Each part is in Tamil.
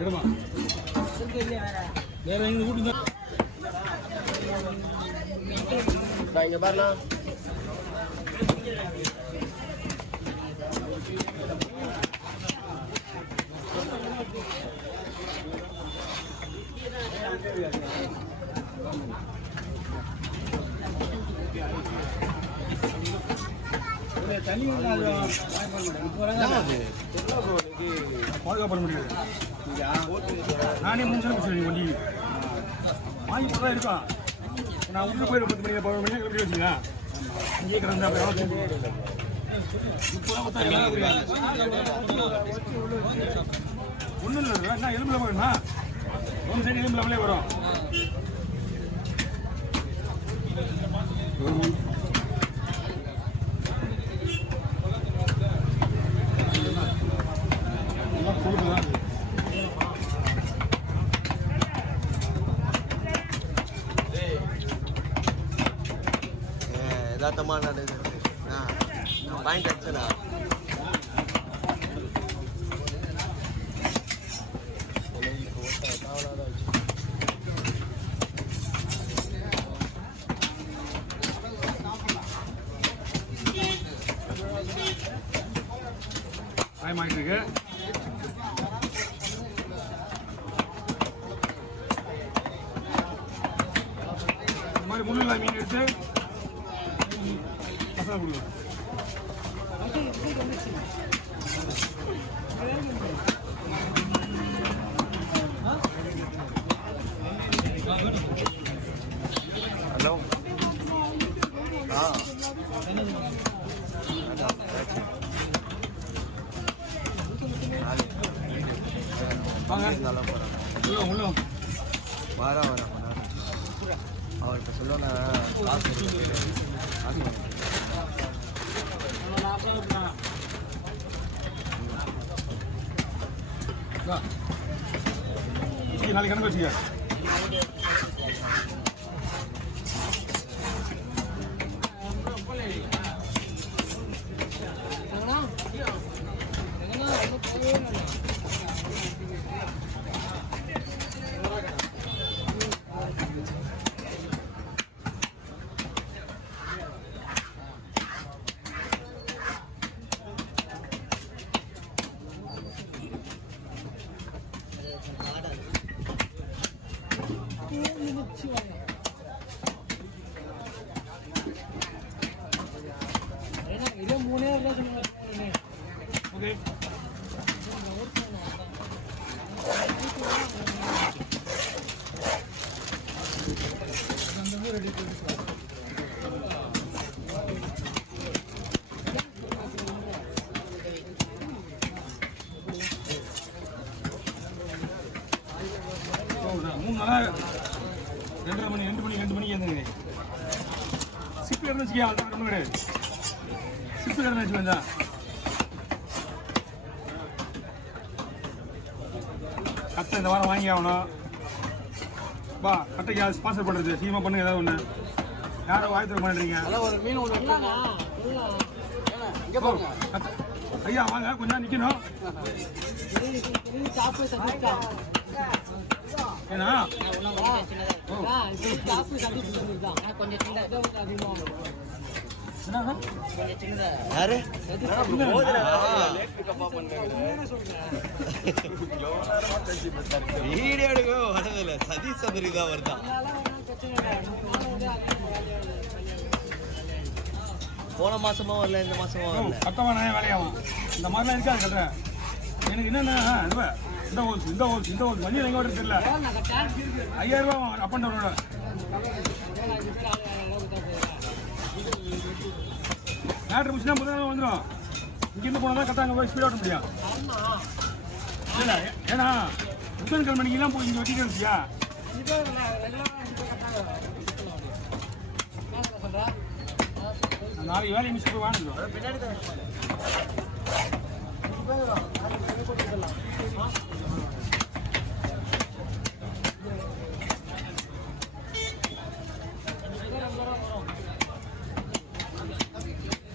இடமா வேற எங்க கூட்டு இங்க பாருலாம். தண்ணி பாதுகாப்பு பண்ண முடியாது. நானே முன்சரம் சொல்லுங்க வண்டி வாங்கி போட்டா இருக்கான். நான் உள்ள போய் 10 மணி 11 மணி எப்படி வச்சுங்க இங்கே கிடந்தா ஒன்றும் இல்லை. என்ன எலும்புல வேணுமா? ஒன்று சைடு எலும்புலாமலே வரும். யதார்த்தமா நான் பாயிண்ட் அடிச்சடா. டைம் ஆகிட்டு இருக்கு. இந்த மாதிரி முள்ளில்லா மீன் எடுத்து மசாலா கொடுக்கும். ஹலோ வாரா அவர்கிட்ட சொல்லுவேன்னா நாளைக்கு கணக்கு வச்சுக்க. ஓகே மூணு நாளாக 2 மணிக்கு எழுந்துங்க. சிப்பு இருந்துச்சுக்கா அது ஒன்றும் கிடையாது. சிப்பு இருந்துச்சு வந்தா கட்டை இந்த வாரம் வாங்கி ஆகணும். பா கட்டைக்கு யாரும் ஸ்பான்சர் பண்ணுறது சீக்கிரமாக பண்ணுங்க. ஏதாவது ஒன்று யாரும் வாய்ப்பு பண்ணுறீங்க. ஐயா வாங்க கொஞ்சம் நிற்கணும். ஏன்னா வீடியோ எடுக்கவே வரதில்ல. சதீஷ் சதுரி தான் வருதான். போன மாசமா வரல, இந்த மாசமா வரல. பத்தமான வேலையாகும் இந்த மாதிரிலாம் இருக்காது. சொல்றேன் எனக்கு என்னென்ன இந்த ஹோல்ஸ் வண்டியில் எங்கே வருது தெரியல. 5000 ரூபா அப் அண்ட் டவுனோட. மேட்ரு முடிச்சுன்னா முதல்ல வந்துடும். இங்கேருந்து போனால் தான் கரெக்டாக அங்கே போய் ஸ்பீட் ஓட்ட முடியும். இல்லை ஏன்னா புத்தன்கிழமை மணிக்கெல்லாம் போய் இங்கே வெட்டிட்டு இருந்துச்சியா. நாளைக்கு வேலையை மிஸ் போய் வாங்கிடுவோம்.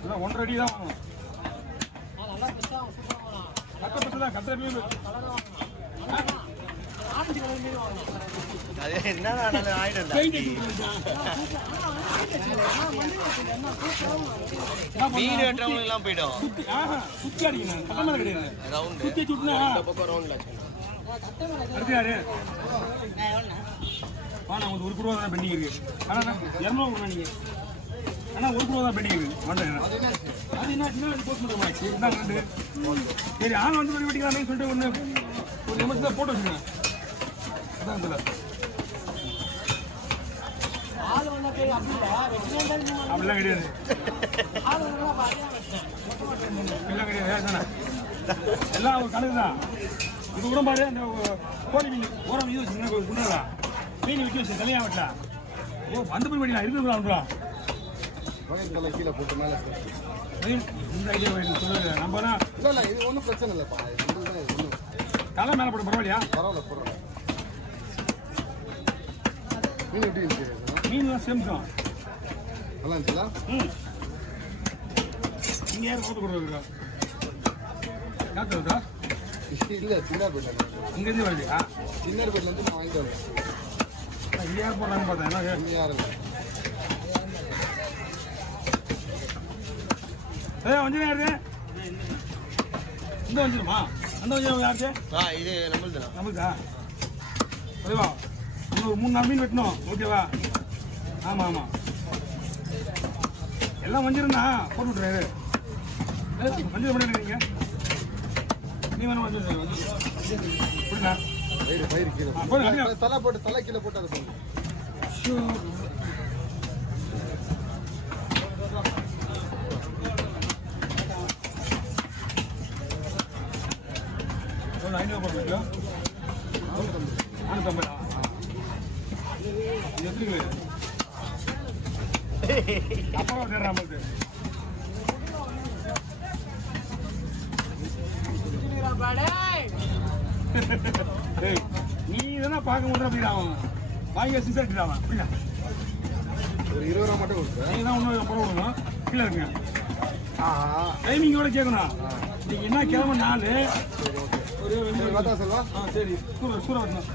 அதான் 1.5 அடி தான் வாங்கணும். கத்த பசு தான் கத்த மீன் அது என்னடா நல்ல ஆயிடும் மீன் வெட்டுறவங்களுக்கு எல்லாம் போயிடும் சுத்தி அடிக்கணும் கட்டமாக கிடையாது ரவுண்டு சுத்தி சுட்டினா பக்கம் ரவுண்டில் அடுத்து யாரு நான் ஒரு ரூபா தான் பெண்டிங் இருக்கு ஆனால் 200 நீங்கள் ஆனால் 1 ரூபா தான் பெண்டிங் இருக்கு வந்தேன் அது என்ன சின்ன போஸ்ட் பண்ணுறோம் இருந்தாங்க ரெண்டு சரி ஆள் வந்து பண்ணி வெட்டிக்கலாமே சொல்லிட்டு ஒன்று ஒரு நிமிஷத்தில் போட்டு வச்சுக்கேன் அதான் இதில் அப்படிலாம் கிடையாது அப்படிலாம் கிடையாது எல்லாம் ஒரு கணக்கு தான் இது கூட பாரு அந்த கோழி மீன் ஓரம் மீன் வச்சுருந்தா ஒரு குண்டா மீன் விற்க வச்சு தலையாக வெட்டா ஓ அந்த மாதிரி வெட்டிலாம் இருக்குங்களா கீழே போட்டு மேலே இந்த ஐடியா சொல்லுங்க நம்ம இல்லை இது ஒன்றும் பிரச்சனை இல்லைப்பா ஒன்றும் தலை மேலே போட பரவாயில்லையா பரவாயில்ல போடுறோம் மீன் எப்படி இருந்துச்சு மீன்லாம் சேம் தான் நல்லா இருந்துச்சுங்களா நீங்கள் யார் பார்த்து கொடுக்குறா யார் இருக்கா இல்லை சின்னார்பேட்டில் இங்கேருந்து வரலையா சின்னார்பேட்டிலேருந்து நான் வாங்கிட்டு வரேன் இங்கே யார் போடுறாங்கன்னு பார்த்தேன் என்ன இங்கே யாரும் இல்லை வஞ்சிரம் யாரு இந்த வஞ்சிரமா அந்த வஞ்சிரம் யாருக்கு இது நம்மளுது நம்மளுக்கா ஓகேவா இன்னும் 3-4 மீன் வெட்டணும் ஓகேவா ஆமாம் ஆமாம் எல்லாம் வஞ்சிரம் தான் போட்டு விட்றாரு வஞ்சிரம் பண்ணிடுறீங்க நீ வேணும் வஞ்சிரம் புரியுதா பயிர் கீழே போடுங்க தலை போட்டு தலை கீழே போட்டு அதை போடுங்க ஐநூறு போட்டு 450 எப்படி அப்புறம் நம்மளுக்கு நீ இதெல்லாம் பார்க்க முடியும் அப்படி ஆகும் வாங்கி சிசர் ஆகும் அப்படியா ஒரு 20 ரூபா மட்டும் கொடுத்து நீங்க தான் ஒன்று படம் விடணும் கீழே இருக்குங்க டைமிங்கோட கேட்கணும் நீங்கள் என்ன கிழமை 4 ஒரு செல்வா சரி சூற வரணும்